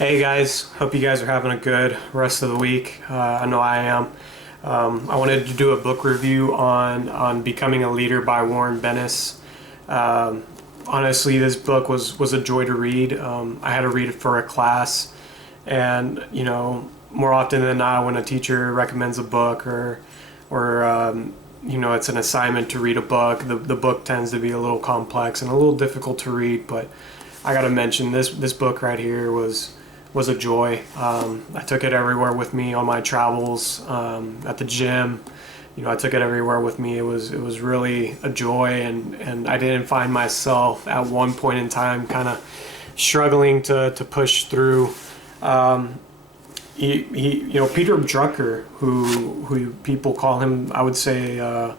Hey guys, hope you guys are having a good rest of the week. I know I am. I wanted to do a book review on Becoming a Leader by Warren Bennis. Honestly, this book was a joy to read. I had to read it for a class, and more often than not, when a teacher recommends a book or it's an assignment to read a book, the book tends to be a little complex and a little difficult to read. But I got to mention this book right here was a joy. I took it everywhere with me on my travels, at the gym. I took it everywhere with me. It was really a joy, and I didn't find myself at one point in time kind of struggling to push through. Peter Drucker, who people call him, I would say, a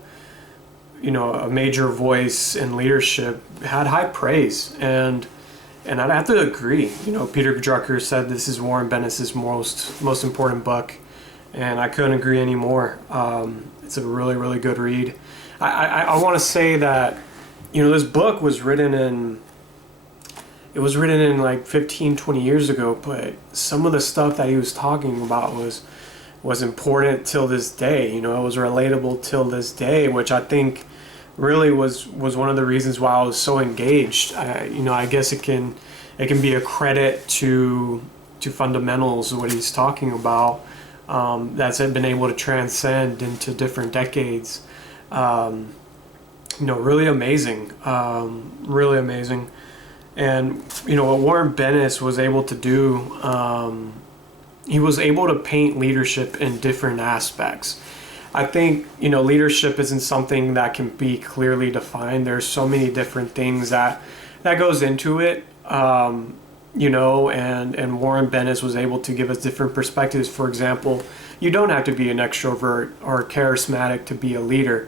major voice in leadership, had high praise. And I'd have to agree. Peter Drucker said this is Warren Bennis' most important book, and I couldn't agree anymore. It's a really, really good read. I want to say that this book was written in like 15, 20 years ago, but some of the stuff that he was talking about was important till this day. It was relatable till this day, which I think really was one of the reasons why I was so engaged. I guess it can be a credit to fundamentals, what he's talking about, that's been able to transcend into different decades. Really amazing, really amazing. And what Warren Bennis was able to do, he was able to paint leadership in different aspects. I think leadership isn't something that can be clearly defined. There's so many different things that goes into it, and Warren Bennis was able to give us different perspectives. For example, you don't have to be an extrovert or charismatic to be a leader.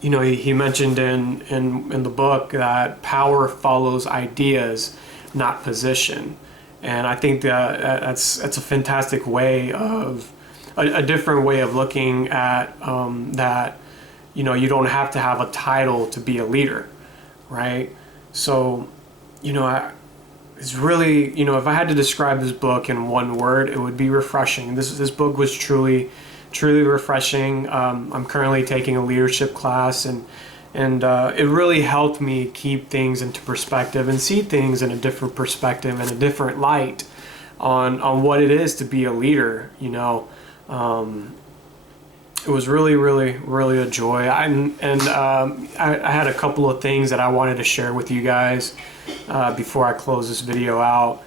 He mentioned in the book that power follows ideas, not position, and I think that's a fantastic way of a different way of looking at that. You don't have to have a title to be a leader, right? So it's really, if I had to describe this book in one word, it would be refreshing. This book was truly refreshing. I'm currently taking a leadership class, and it really helped me keep things into perspective and see things in a different perspective and a different light on what it is to be a leader. It was really, really, really a joy. I had a couple of things that I wanted to share with you guys before I close this video out.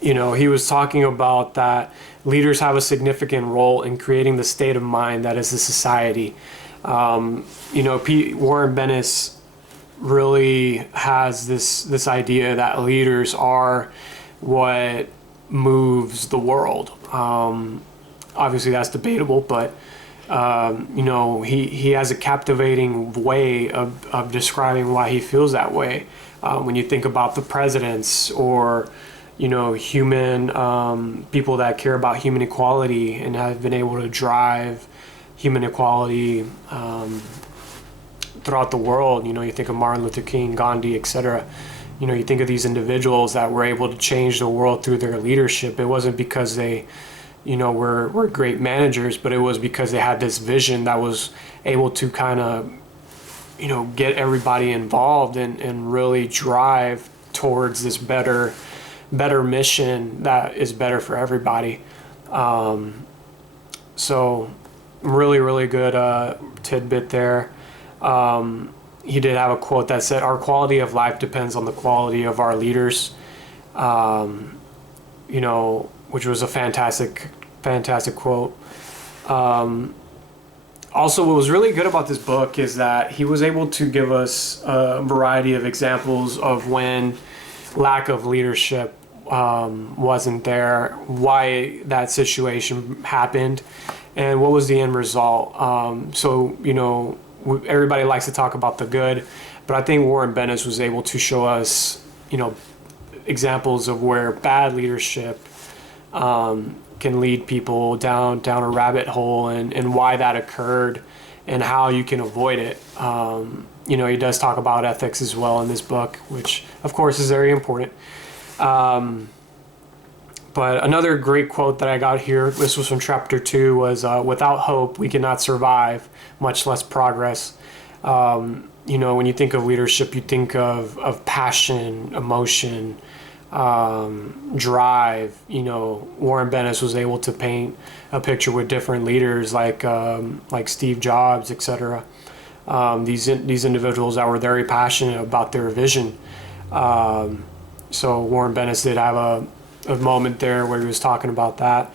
He was talking about that leaders have a significant role in creating the state of mind that is the society. Warren Bennis really has this idea that leaders are what moves the world. Obviously that's debatable, but he has a captivating way of describing why he feels that way. When you think about the presidents or human people that care about human equality and have been able to drive human equality throughout the world. You think of Martin Luther King, Gandhi, etc. You think of these individuals that were able to change the world through their leadership. It wasn't because they were great managers, but it was because they had this vision that was able to kind of get everybody involved and really drive towards this better mission that is better for everybody. So really, really good tidbit there. He did have a quote that said, "Our quality of life depends on the quality of our leaders," which was a fantastic quote. Also, what was really good about this book is that he was able to give us a variety of examples of when lack of leadership wasn't there, why that situation happened, and what was the end result. Everybody likes to talk about the good, but I think Warren Bennis was able to show us, examples of where bad leadership can lead people down a rabbit hole, and why that occurred and how you can avoid it. He does talk about ethics as well in this book, which of course is very important. But another great quote that I got here, this was from chapter 2, was without hope we cannot survive, much less progress. When you think of leadership, you think of passion, emotion, drive. Warren Bennis was able to paint a picture with different leaders like Steve Jobs, etc. These individuals that were very passionate about their vision. So Warren Bennis did have a moment there where he was talking about that.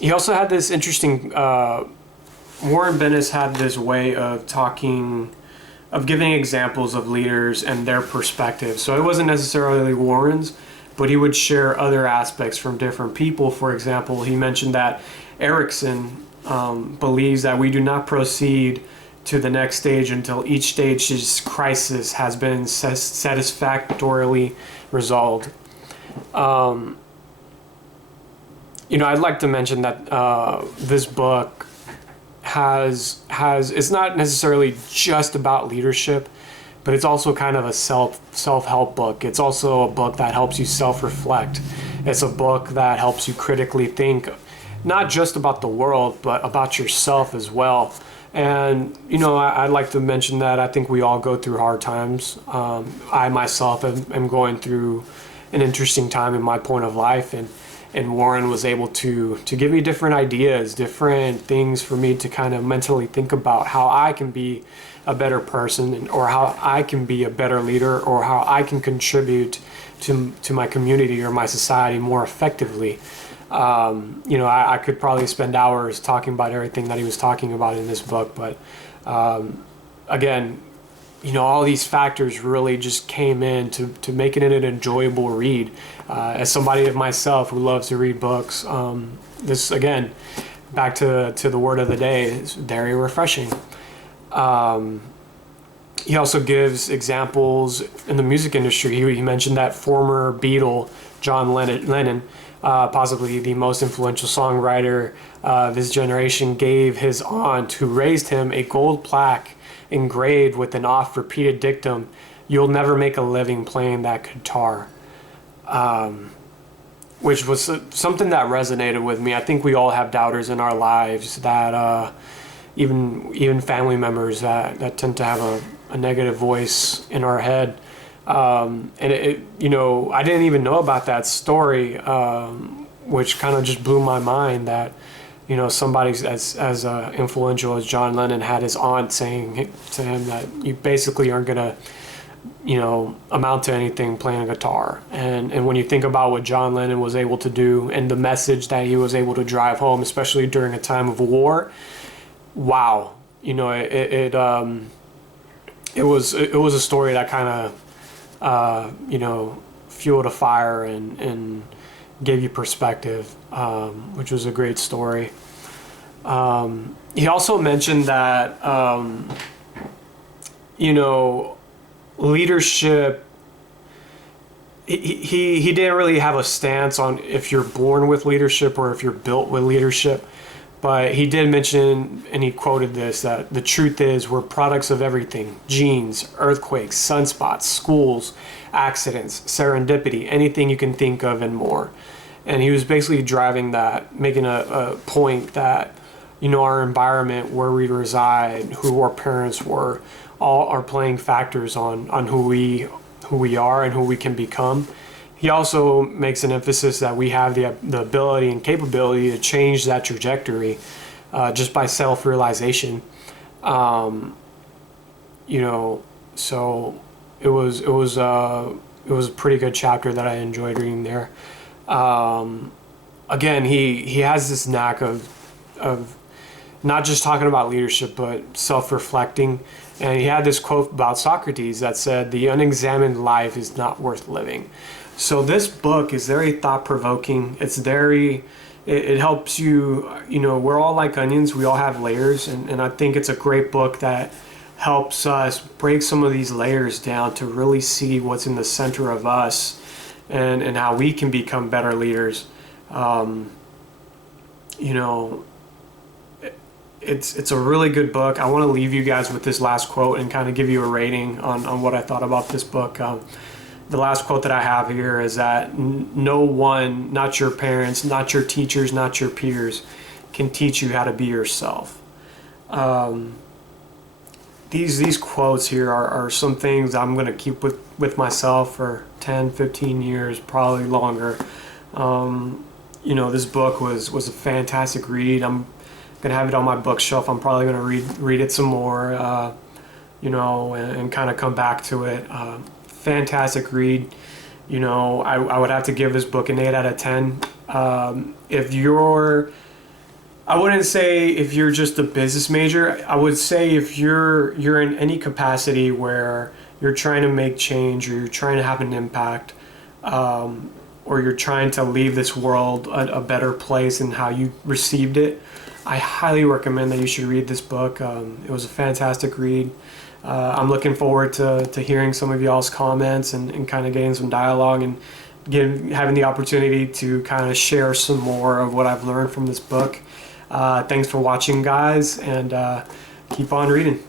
He also had this interesting. Warren Bennis had this way of giving examples of leaders and their perspective. So it wasn't necessarily Warren's, but he would share other aspects from different people. For example, he mentioned that Erickson believes that we do not proceed to the next stage until each stage's crisis has been satisfactorily resolved. I'd like to mention that this book it's not necessarily just about leadership, but it's also kind of a self-help book. It's also a book that helps you self-reflect. It's a book that helps you critically think, not just about the world, but about yourself as well. And, I'd like to mention that I think we all go through hard times. I myself am going through an interesting time in my point of life, and Warren was able to give me different ideas, different things for me to kind of mentally think about how I can be a better person, or how I can be a better leader, or how I can contribute to my community or my society more effectively. I could probably spend hours talking about everything that he was talking about in this book, but again, all these factors really just came in to make it an enjoyable read. As somebody of myself who loves to read books, this, again, back to the word of the day, is very refreshing. He also gives examples in the music industry. He mentioned that former Beatle, John Lennon, possibly the most influential songwriter of his generation, gave his aunt, who raised him, a gold plaque engraved with an oft-repeated dictum, "You'll never make a living playing that guitar," which was something that resonated with me. I think we all have doubters in our lives, that even family members that tend to have a negative voice in our head. And I didn't even know about that story, which kind of just blew my mind, that somebody as influential as John Lennon had his aunt saying to him that you basically aren't gonna amount to anything playing a guitar. And when you think about what John Lennon was able to do and the message that he was able to drive home, especially during a time of war, wow, it was a story that kind of fueled a fire and gave you perspective, which was a great story. He also mentioned that leadership, he didn't really have a stance on if you're born with leadership or if you're built with leadership, but he did mention, and he quoted this, that the truth is we're products of everything: genes, earthquakes, sunspots, schools, accidents, serendipity, anything you can think of and more. And he was basically driving that, making a point that our environment, where we reside, who our parents were, all are playing factors on who we are and who we can become. He also makes an emphasis that we have the ability and capability to change that trajectory just by self-realization. So it was a pretty good chapter that I enjoyed reading there. Again, he has this knack of not just talking about leadership, but self-reflecting. And he had this quote about Socrates that said, "The unexamined life is not worth living." So this book is very thought-provoking. It helps you, we're all like onions. We all have layers. And I think it's a great book that helps us break some of these layers down to really see what's in the center of us and how we can become better leaders. it's a really good book. I want to leave you guys with this last quote and kind of give you a rating on what I thought about this book. The last quote that I have here is that no one, not your parents, not your teachers, not your peers, can teach you how to be yourself. These quotes here are some things I'm going to keep with myself for 10, 15 years, probably longer. You know, this book was a fantastic read. I'm going to have it on my bookshelf. I'm probably going to read it some more, you know, and kind of come back to it. Fantastic read. You know, I would have to give this book an 8 out of 10. If you're, I wouldn't say if you're just a business major. I would say if you're in any capacity where you're trying to make change or you're trying to have an impact, or you're trying to leave this world a better place than how you received it, I highly recommend that you should read this book. It was a fantastic read. I'm looking forward to hearing some of y'all's comments and kind of getting some dialogue and having the opportunity to kind of share some more of what I've learned from this book. Thanks for watching, guys, and keep on reading.